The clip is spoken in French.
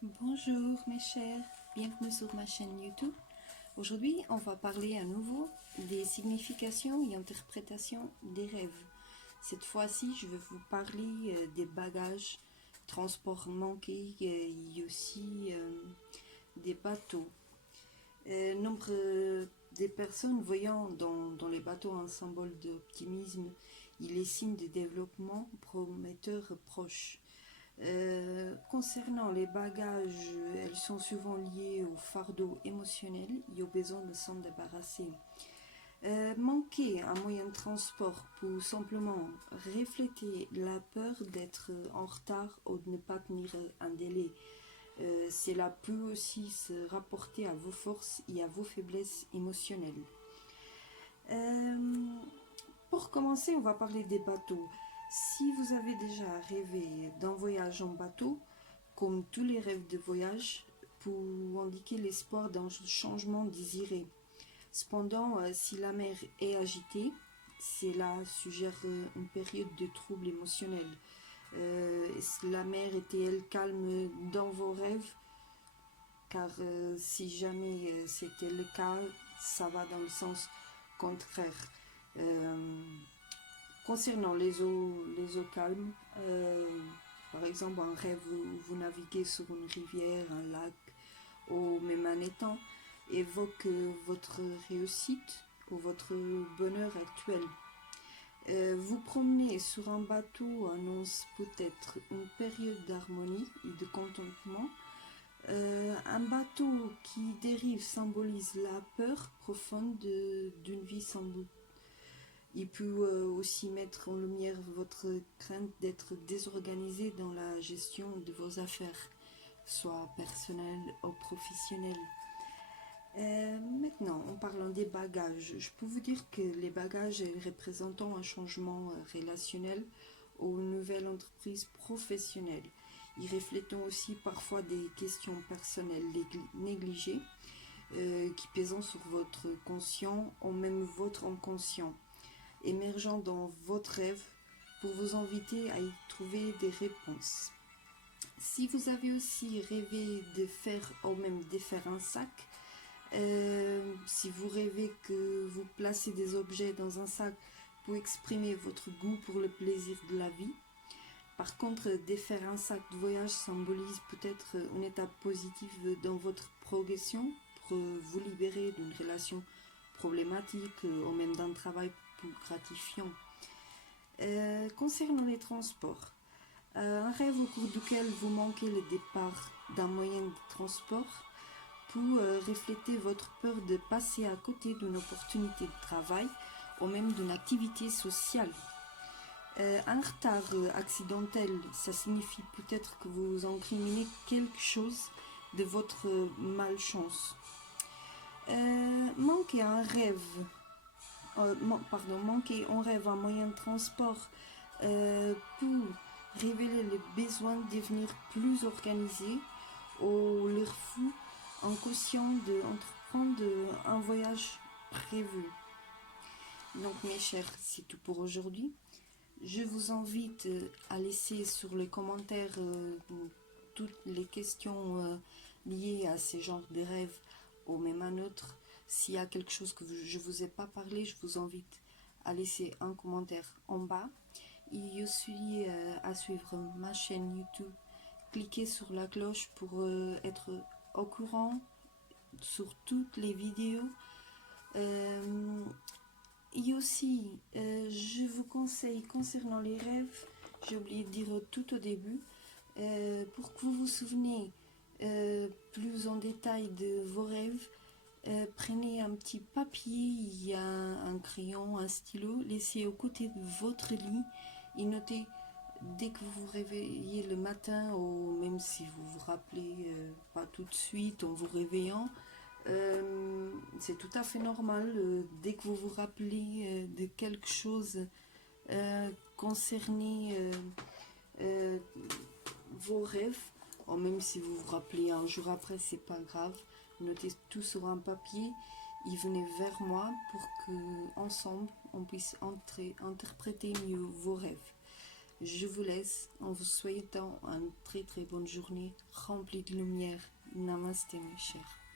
Bonjour mes chers, bienvenue sur ma chaîne YouTube. Aujourd'hui, on va parler à nouveau des significations et interprétations des rêves. Cette fois-ci, je vais vous parler des bagages, transports manqués et aussi des bateaux. Nombre des personnes voyant dans les bateaux un symbole d'optimisme, il est signe de développement prometteur proche. Concernant les bagages, elles sont souvent liées au fardeau émotionnel et au besoin de s'en débarrasser. Manquer un moyen de transport pour simplement refléter la peur d'être en retard ou de ne pas tenir un délai. Cela peut aussi se rapporter à vos forces et à vos faiblesses émotionnelles. Euh, pour commencer, on va parler des bateaux. Si vous avez déjà rêvé d'un voyage en bateau, comme tous les rêves de voyage, pour indiquer l'espoir d'un changement désiré. Cependant, si la mer est agitée, cela suggère une période de trouble émotionnel. Si la mer était-elle calme dans vos rêves? Car si jamais c'était le cas, ça va dans le sens contraire. Euh, Concernant les eaux calmes, par exemple un rêve où vous naviguez sur une rivière, un lac ou même un étang, évoque votre réussite ou votre bonheur actuel. Vous promener sur un bateau annonce peut-être une période d'harmonie et de contentement. Un bateau qui dérive symbolise la peur profonde d'une vie sans but. Il peut aussi mettre en lumière votre crainte d'être désorganisé dans la gestion de vos affaires, soit personnelles ou professionnelles. Maintenant, en parlant des bagages, je peux vous dire que les bagages représentent un changement relationnel ou une nouvelle entreprise professionnelle. Ils reflètent aussi parfois des questions personnelles négligées qui pèsent sur votre conscient ou même votre inconscient, émergeant dans votre rêve pour vous inviter à y trouver des réponses. Si vous avez aussi rêvé de faire ou même défaire un sac, si vous rêvez que vous placez des objets dans un sac pour exprimer votre goût pour le plaisir de la vie, par contre, défaire un sac de voyage symbolise peut-être une étape positive dans votre progression pour vous libérer d'une relation problématique ou même d'un travail plus gratifiant. Concernant les transports, un rêve au cours duquel vous manquez le départ d'un moyen de transport pour refléter votre peur de passer à côté d'une opportunité de travail ou même d'une activité sociale. Un retard accidentel, ça signifie peut-être que vous incriminez quelque chose de votre malchance. Manquer un rêve, manquer en rêve un moyen de transport pour révéler le besoin de devenir plus organisé ou leur fou en conscient d'entreprendre un voyage prévu. Donc mes chers, c'est tout pour aujourd'hui. Je vous invite à laisser sur les commentaires toutes les questions liées à ces genres de rêves ou même un autre. S'il y a quelque chose que je ne vous ai pas parlé, je vous invite à laisser un commentaire en bas. Et aussi à suivre ma chaîne YouTube. Cliquez sur la cloche pour être au courant sur toutes les vidéos. Et aussi, je vous conseille concernant les rêves, j'ai oublié de dire tout au début, pour que vous vous souvenez plus en détail de vos rêves, prenez un petit papier, un crayon, un stylo, laissez au côté de votre lit et notez dès que vous vous réveillez le matin, ou même si vous vous rappelez pas tout de suite en vous réveillant, c'est tout à fait normal. Dès que vous vous rappelez de quelque chose concerné vos rêves, ou même si vous vous rappelez un jour après, c'est pas grave. Notez tout sur un papier et venez vers moi pour que ensemble on puisse interpréter mieux vos rêves. Je vous laisse en vous souhaitant une très très bonne journée remplie de lumière. Namasté mes chers.